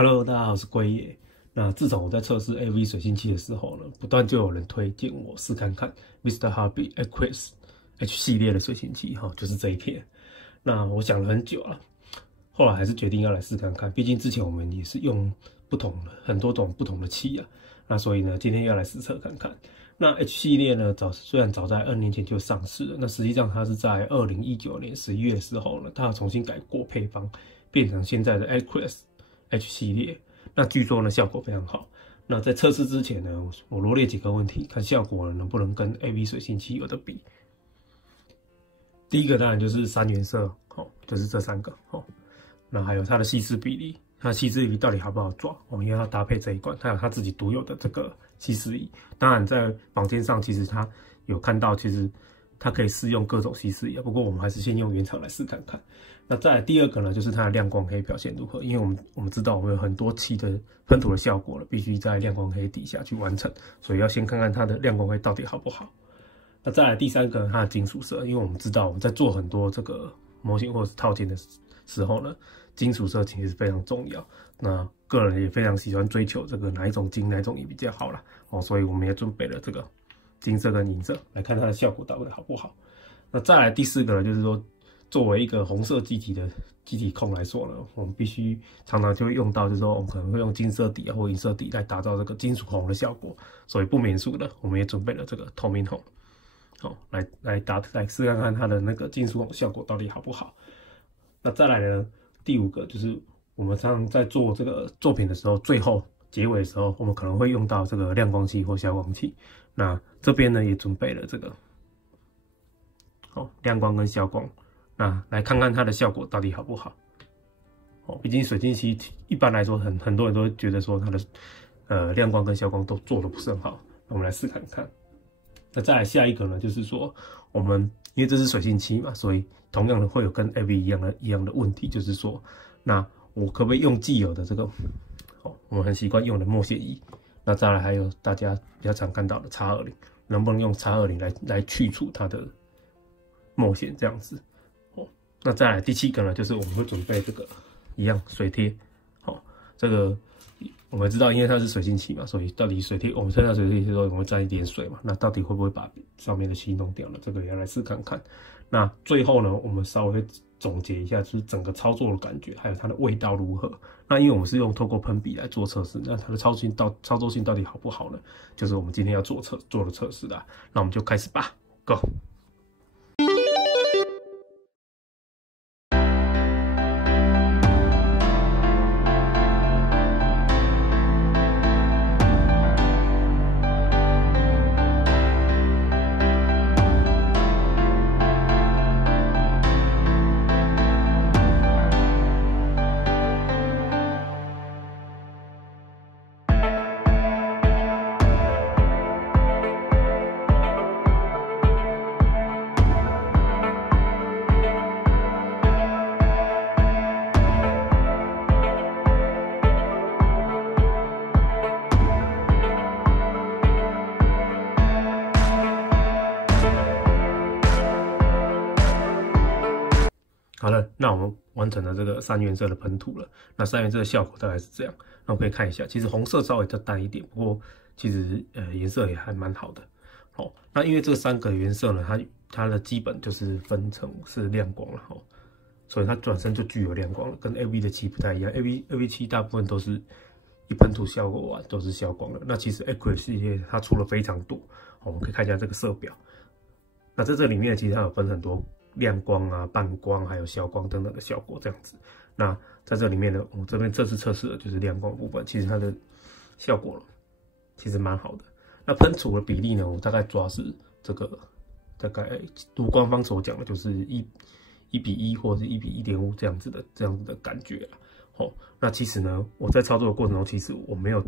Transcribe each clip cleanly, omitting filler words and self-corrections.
Hello， 大家好，我是龟爷。那自从我在测试 AV 水性器的时候呢，不断就有人推荐我试看看 Mr. Hobby Aquarius H 系列的水性器，就是这一片。那我想了很久了，后来还是决定要来试看看。毕竟之前我们也是用很多种不同的器啊，那所以呢，今天要来实测看看。那 H 系列呢，虽然早在2年前就上市了，那实际上它是在2019年11月的时候呢，它有重新改过配方，变成现在的 Aquarius H 系列。那据说呢效果非常好。那在测试之前呢，我罗列几个问题，看效果能不能跟 AV 水性器有的比。第一个当然就是3原色，就是这3个，那还有它的吸湿比例，它吸湿比到底好不好抓，因为它搭配这一罐，它有它自己独有的这个吸湿仪。当然在坊间上其实它有看到，其实它可以试用各种吸湿仪，不过我们还是先用原厂来试看看。那再来第二个呢，就是它的亮光黑表现如何？因为我们知道我们有很多期的喷涂的效果了，必须在亮光黑底下去完成，所以要先看看它的亮光黑到底好不好。那再来第3个，它的金属色，因为我们知道我们在做很多这个模型或者是套件的时候呢，金属色其实非常重要。那个人也非常喜欢追求这个哪一种金哪一种银比较好啦，所以我们也准备了这个金色跟银色，来看它的效果到底好不好。那再来第4个呢，就是说，作为一个红色基体控来说呢，我们必须常常就会用到，就是说我们可能会用金色底或银色底来打造这个金属红的效果，所以不免俗的，我们也准备了这个透明红，来试看看它的那个金属红效果到底好不好。那再来呢，第5个就是我们常常在做这个作品的时候，最后结尾的时候，我们可能会用到这个亮光器或消光器。那这边呢也准备了这个亮光跟消光，那来看看它的效果到底好不好。毕竟水晶器一般来说很多人都会觉得说它的亮光跟消光都做得不是很好，那我们来试看看。那再来下一个呢，就是说我们因为这是水性器嘛，所以同样的会有跟 AV 一样的问题，就是说，那我可不可以用既有的这个我们很习惯用的墨线仪？那再来还有大家比较常看到的 X20， 能不能用 X20来去除它的墨线这样子？那再来第7个呢，就是我们会准备这个一样水贴。这个我们知道，因为它是水性器嘛，所以到底水贴，我们参加水贴的时候，我们会沾一点水嘛，那到底会不会把上面的漆弄掉了？这个也要来试看看。那最后呢，我们稍微会总结一下，就是整个操作的感觉，还有它的味道如何。那因为我们是用透过喷笔来做测试，那它的操作性到底好不好呢？就是我们今天要做的测试啦。那我们就开始吧 ，Go！好了，那我们完成了这个3原色的喷涂了。那3原色的效果大概是这样。那我们可以看一下，其实红色稍微再淡一点，不过其实颜色也还蛮好的。那因为这3个原色呢，它的基本就是分成是亮光了，所以它转身就具有亮光了，跟 AV 的漆不太一样。AV 漆大部分都是一喷涂效果完都是消光了。那其实 Aquarius 系列它出了非常多，我们可以看一下这个色表。那在这里面其实它有分很多亮光啊、半光还有消光等等的效果这样子。那在这里面呢，我这次测试的就是亮光部分，其实它的效果其实蛮好的。那喷涂的比例呢，我大概抓是这个大概如官方所讲的，就是1:1或者是1:1.5这样子的感觉啦。那其实呢，我在操作的过程中，其实我没有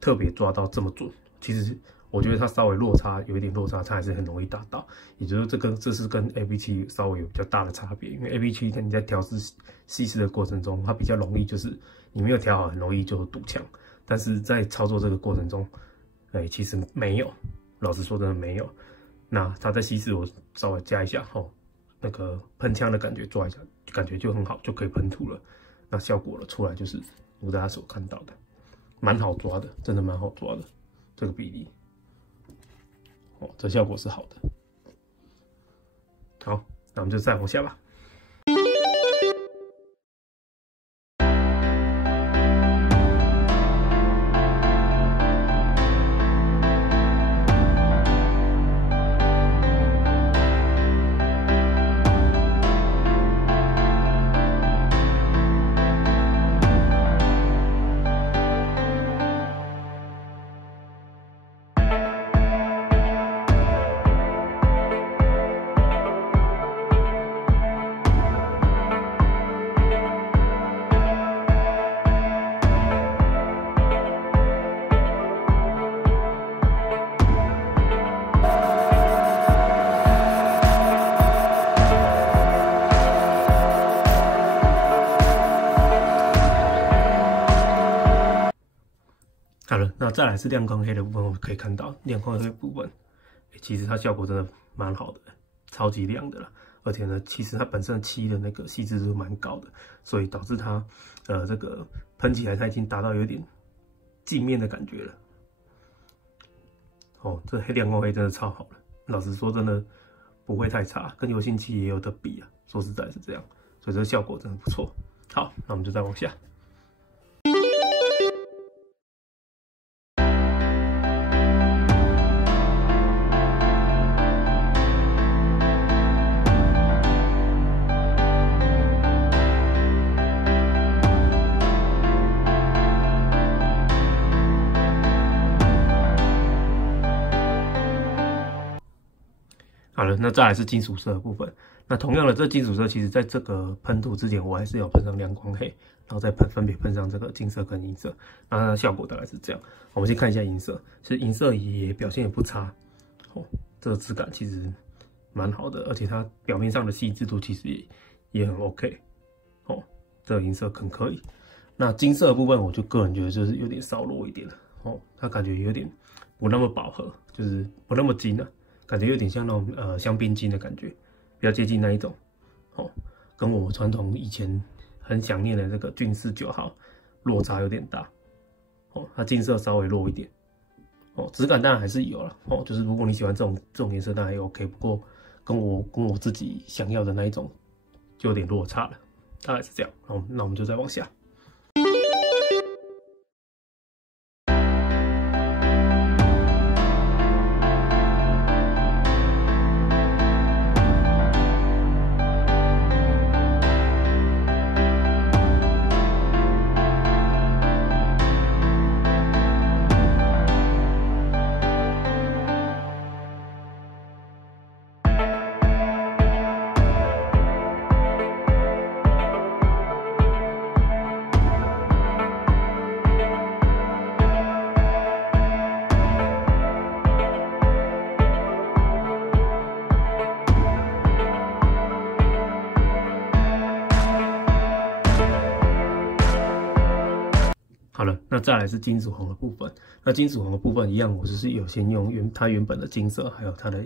特别抓到这么准。其实我觉得它稍微有一点落差，它还是很容易达到。也就是这是跟 AV 漆稍微有比较大的差别，因为 AV 漆你在调试细湿的过程中，它比较容易就是你没有调好，很容易就堵墙。但是在操作这个过程中，其实没有，老实说真的没有。那它在稀释我稍微加一下那个喷枪的感觉抓一下，感觉就很好，就可以喷涂了。那效果出来就是如大家所看到的，蛮好抓的，真的蛮好抓的这个比例。哦，这效果是好的。好，那我们就再往下吧。好了，那再来是亮光黑的部分，我们可以看到亮光黑的部分，其实它效果真的蛮好的，超级亮的啦。而且呢，其实它本身漆的那个细致度蛮高的，所以导致它这个喷起来它已经达到有点镜面的感觉了。哦，这黑亮光黑真的超好了，老实说真的不会太差，跟油性漆也有得比啊。说实在是这样，所以这个效果真的不错。好，那我们就再往下。好了，那再来是金属色的部分。那同样的，这金属色其实在这个喷涂之前，我还是有喷上亮光黑，然后再分别喷上这个金色跟银色。那它的效果大概是这样。我们先看一下银色，其实银色也表现也不差，哦，这个质感其实蛮好的，而且它表面上的细致度其实也很 OK， 哦，这个银色很可以。那金色的部分，我就个人觉得就是有点稍弱一点了，哦，它感觉有点不那么饱和，就是不那么金了。感觉有点像那种香槟金的感觉，比较接近那一种，哦，跟我传统以前很想念的这个俊士9号落差有点大，哦，它金色稍微弱一点，哦，质感当然还是有了，哦，就是如果你喜欢这种颜色当然也 OK， 不过跟我自己想要的那一种就有点落差了，大概是这样，那我们就再往下。好了，那再来是金属红的部分。那金属红的部分一样，我就是有先用它原本的金色，还有它的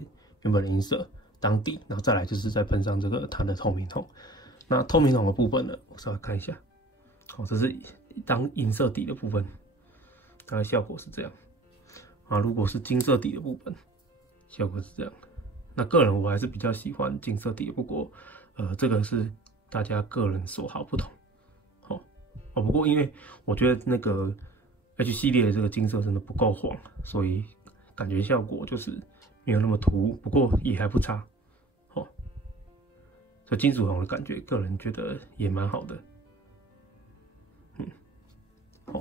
原本的银色当底，然后再来就是再喷上这个它的透明红。那透明红的部分呢，我稍微看一下，好，这是当银色底的部分，大概效果是这样。啊，如果是金色底的部分，效果是这样。那个人我还是比较喜欢金色底，不过这个是大家个人所好不同。哦，不过因为我觉得那个 H 系列的这个金色真的不够黄，所以感觉效果就是没有那么突兀，不过也还不差。哦，这金属红的感觉，个人觉得也蛮好的。哦，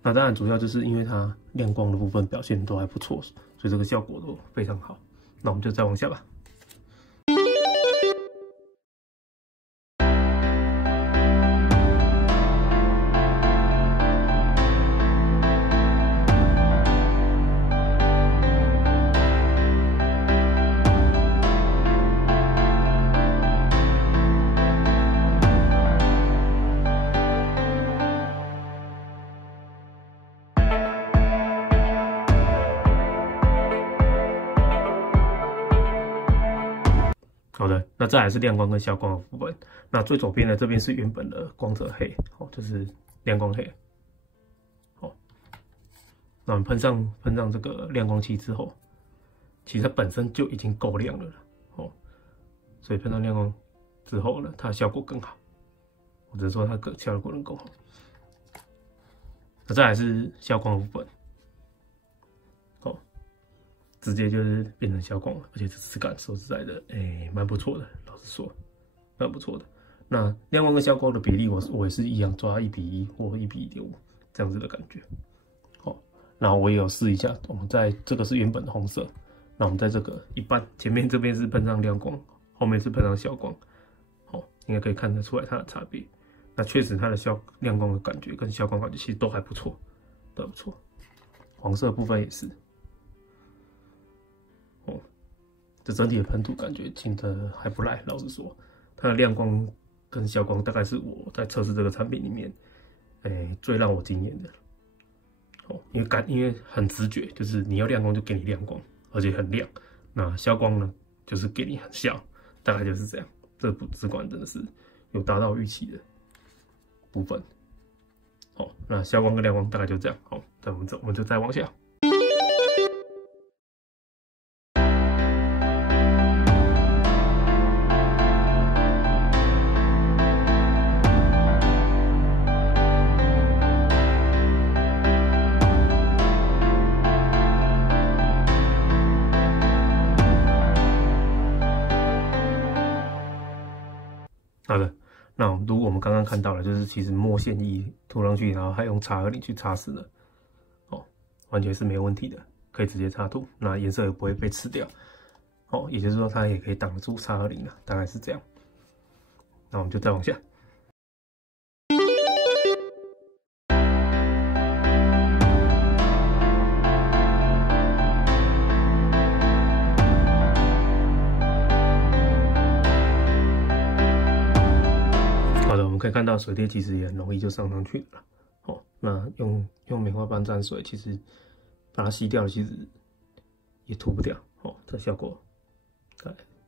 那当然主要就是因为它亮光的部分表现都还不错，所以这个效果都非常好。那我们就再往下吧。好的，那再来是亮光跟消光的部分。那最左边的这边是原本的光泽黑，哦，就是亮光黑。好，那我们喷上这个亮光器之后，其实它本身就已经够亮了啦。哦，所以喷上亮光之后呢，它的效果更好。我只能说它效果能更好。那再来是消光的部分，哦，直接就是变成消光了，而且这质感说实在的，蛮不错的，老实说，蛮不错的。那亮光跟消光的比例，我也是一样抓1:1或1:1.5这样子的感觉。好，那我也有试一下，我们在这个是原本的红色，那我们在这个一半前面这边是喷上亮光，后面是喷上消光，好，应该可以看得出来它的差别。那确实它的亮光的感觉跟消光感觉其实都还不错，都还不错。黄色部分也是，哦，这整体的喷涂感觉清的还不赖，老实说，它的亮光跟消光大概是我在测试这个产品里面，最让我惊艳的。哦，因为很直觉，就是你要亮光就给你亮光，而且很亮。那消光呢，就是给你很消，大概就是这样。这个质感真的是有达到预期的部分。好，那消光跟亮光大概就这样。好，那我们就再往下。好的，那如果我们刚刚看到了，就是其实墨线液涂上去，然后还用擦饵泥去擦拭的，哦，完全是没有问题的，可以直接擦涂，那颜色也不会被吃掉，哦，也就是说它也可以挡得住擦饵泥了，大概是这样。那我们就再往下。我们可以看到水滴其实也很容易就上去了，哦，那用棉花棒沾水，其实把它吸掉了，其实也涂不掉，哦，这效果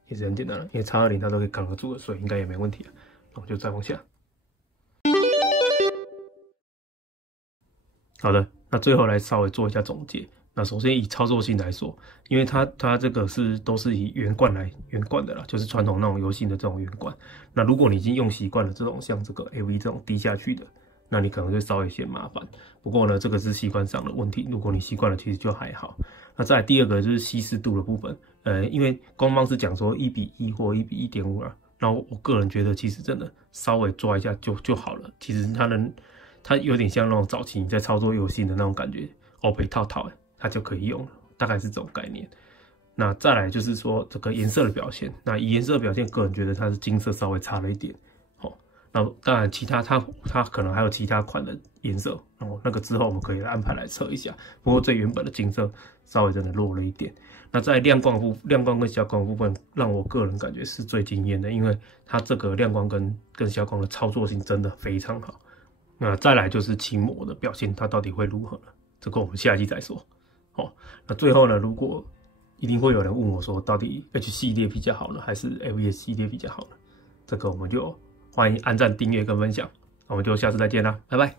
也是很简单的，因为擦饵泥它都可以扛得住的，所以应该也没问题了。那我们就再往下。好的，那最后来稍微做一下总结。那首先以操作性来说，因为它这个都是以圆罐的啦，就是传统那种油性的这种圆罐。那如果你已经用习惯了这种像这个 AV 这种滴下去的，那你可能会稍微嫌麻烦。不过呢，这个是习惯上的问题，如果你习惯了，其实就还好。那再来第二个就是稀释度的部分，因为官方是讲说1:1或1:1.5啦，那我个人觉得其实真的稍微抓一下就好了。其实它有点像那种早期你在操作游戏的那种感觉，欧北套它就可以用了，大概是这种概念。那再来就是说这个颜色的表现，那以颜色的表现，个人觉得它是金色稍微差了一点，哦，那当然其他它可能还有其他款的颜色，哦，那个之后我们可以安排来测一下。不过最原本的金色稍微真的弱了一点。那在亮光跟消光的部分，让我个人感觉是最惊艳的，因为它这个亮光跟消光的操作性真的非常好。那再来就是轻膜的表现，它到底会如何呢？这个我们下一集再说。哦，那最后呢，如果一定会有人问我说，到底 H 系列比较好呢，还是 LVS 系列比较好呢？这个我们就欢迎按赞、订阅跟分享。那我们就下次再见啦，拜拜。